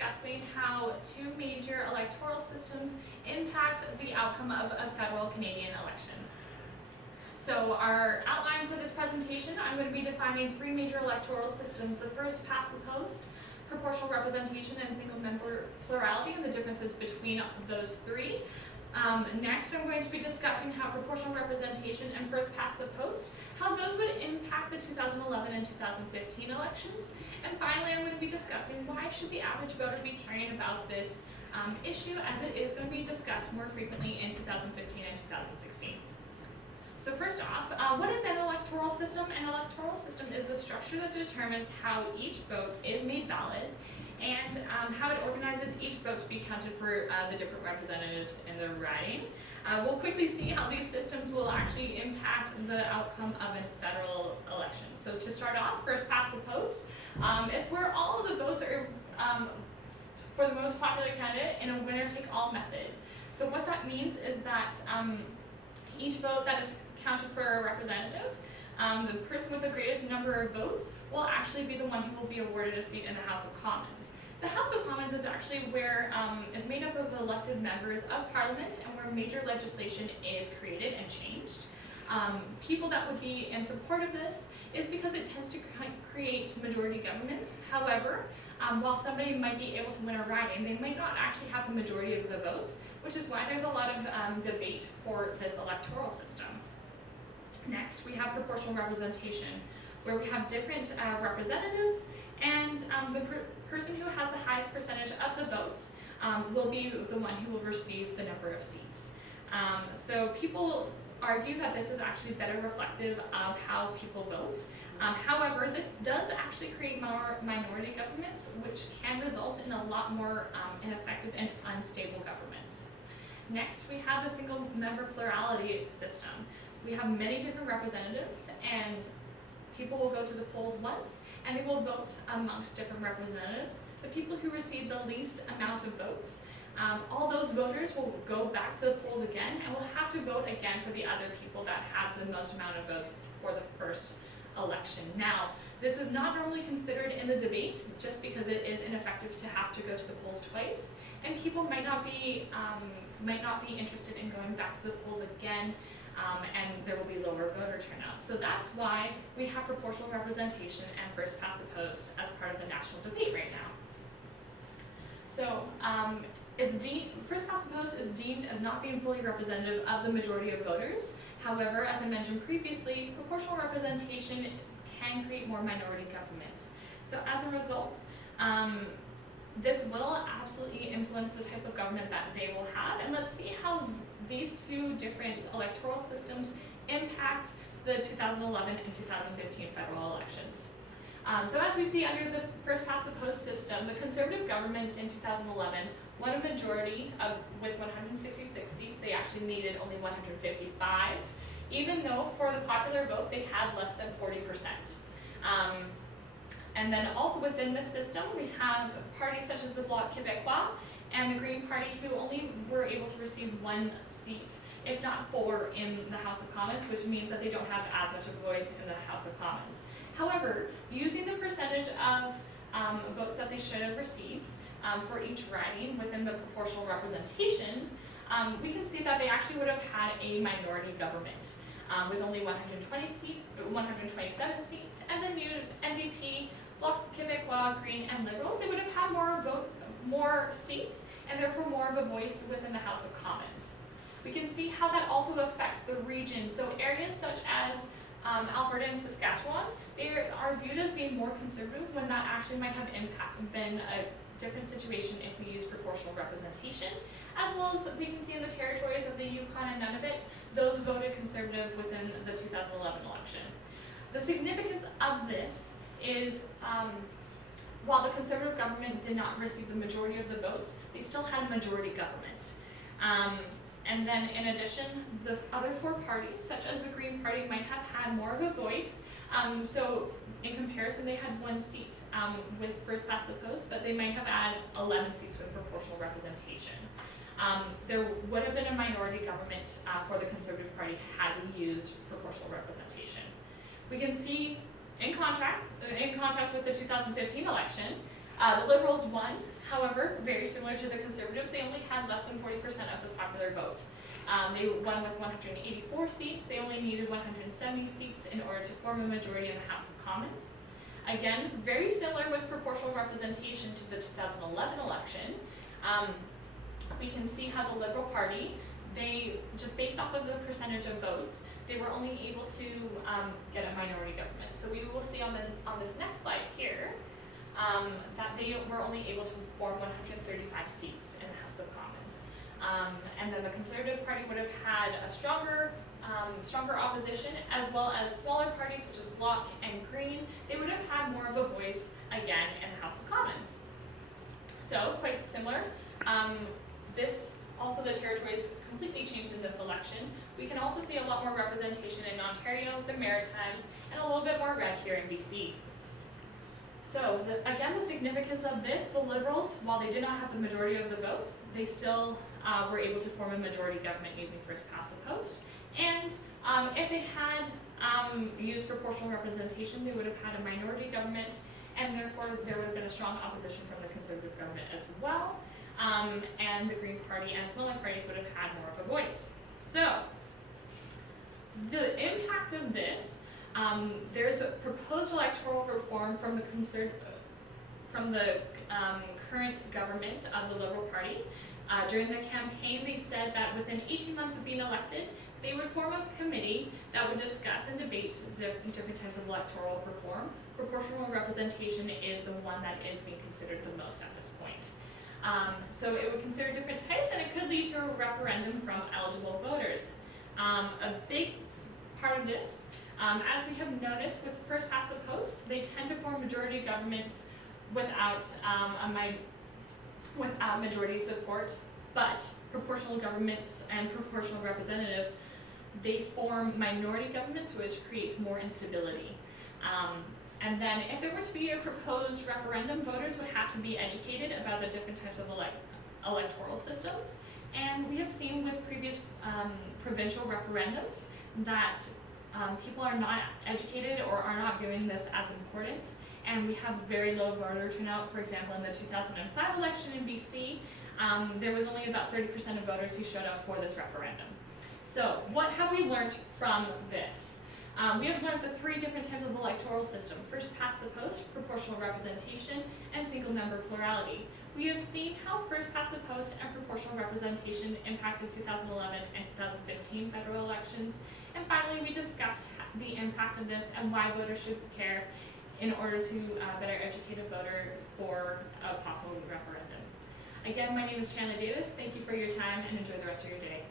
discussing how two major electoral systems impact the outcome of a federal Canadian election. So our outline for this presentation, I'm going to be defining three major electoral systems. The first, past the post, proportional representation, and single member plurality, and the differences between those three. Next, I'm going to be discussing how proportional representation and first past the post, how those would impact the 2011 and 2015 elections. And finally, I'm going to be discussing why should the average voter be caring about this issue, as it is going to be discussed more frequently in 2015 and 2016. So first off, what is an electoral system? An electoral system is the structure that determines how each vote is made valid and how it organizes each vote to be counted for the different representatives in the riding. We'll quickly see how these systems will actually impact the outcome of a federal election. So to start off, first past the post, it's where all of the votes are for the most popular candidate in a winner-take-all method. So what that means is that each vote that is counted for a representative, the person with the greatest number of votes will actually be the one who will be awarded a seat in the House of Commons. The House of Commons is actually where it's made up of elected members of Parliament and where major legislation is created and changed. People that would be in support of this is because it tends to create majority governments. However, while somebody might be able to win a riding, they might not actually have the majority of the votes, which is why there's a lot of debate for this electoral system. Next, we have proportional representation, where we have different representatives, and the person who has the highest percentage of the votes will be the one who will receive the number of seats. So people argue that this is actually better reflective of how people vote. However, this does actually create more minority governments, which can result in a lot more ineffective and unstable governments. Next, we have the single member plurality system. We have many different representatives, and people will go to the polls once, and they will vote amongst different representatives. The people who receive the least amount of votes, all those voters will go back to the polls again and will have to vote again for the other people that have the most amount of votes for the first election. Now, this is not normally considered in the debate just because it is ineffective to have to go to the polls twice, and people might not be interested in going back to the polls again, and there will be lower voter turnout. So that's why we have proportional representation and first past the post as part of the national debate right now. So first past the post is deemed as not being fully representative of the majority of voters. However, as I mentioned previously, proportional representation can create more minority governments. So as a result, this will absolutely influence the type of government that they will have, and let's see how these two different electoral systems impact the 2011 and 2015 federal elections. So as we see under the first past the post system, the Conservative government in 2011 won a majority with 166 seats. They actually needed only 155, even though for the popular vote they had less than 40%. And then also within this system, we have parties such as the Bloc Québécois and the Green Party, who only were able to receive one seat, if not four, in the House of Commons, which means that they don't have as much of a voice in the House of Commons. However, using the percentage of votes that they should have received for each riding within the proportional representation, we can see that they actually would have had a minority government with only 127 seats, and the new NDP, Bloc Québécois, Green, and Liberals, they would have had more seats, and therefore more of a voice within the House of Commons. We can see how that also affects the region. So areas such as Alberta and Saskatchewan, they are viewed as being more conservative when that actually might have been a different situation if we use proportional representation, as well as we can see in the territories of the Yukon and Nunavut, those voted conservative within the 2011 election. The significance of this is while the Conservative government did not receive the majority of the votes, they still had a majority government. And then in addition, the other four parties, such as the Green Party, might have had more of a voice. So in comparison, they had one seat with first past the post, but they might have had 11 seats with proportional representation. There would have been a minority government for the Conservative Party had we used proportional representation. We can see, in contrast with the 2015 election, The Liberals won, however, very similar to the Conservatives, they only had less than 40% of the popular vote. They won with 184 seats. They only needed 170 seats in order to form a majority in the House of Commons. Again, very similar with proportional representation to the 2011 election. We can see how the Liberal Party, they, just based off of the percentage of votes, they were only able to get a minority government. So we will see on this next slide here that they were only able to form 135 seats in the House of Commons. And then the Conservative Party would have had a stronger opposition, as well as smaller parties such as Bloc and Green. They would have had more of a voice again in the House of Commons. So quite similar. Also the territories completely changed in this election. We can also see a lot more representation in Ontario, the Maritimes, and a little bit more red here in BC. So again, the significance of this, the Liberals, while they did not have the majority of the votes, they still were able to form a majority government using first past the post. And if they had used proportional representation, they would have had a minority government, and therefore there would have been a strong opposition from the Conservative government as well. And the Green Party and smaller parties would have had more of a voice. So, the impact of this, there's a proposed electoral reform from the current government of the Liberal Party. During the campaign, they said that within 18 months of being elected, they would form a committee that would discuss and debate the different types of electoral reform. Proportional representation is the one that is being considered the most at this point. So it would consider different types, and it could lead to a referendum from eligible voters. A big part of this, as we have noticed with first past the post, they tend to form majority governments without majority support, but proportional governments and proportional representative, they form minority governments, which creates more instability. And then if there were to be a proposed referendum, voters would have to be educated about the different types of electoral systems. And we have seen with previous provincial referendums that people are not educated or are not viewing this as important. And we have very low voter turnout. For example, in the 2005 election in BC, there was only about 30% of voters who showed up for this referendum. So what have we learned from this? We have learned the three different types of electoral system: first past the post, proportional representation, and single member plurality. We have seen how first past the post and proportional representation impacted 2011 and 2015 federal elections. And finally, we discussed the impact of this and why voters should care in order to better educate a voter for a possible referendum. Again, my name is Chandler. Thank you for your time, and enjoy the rest of your day.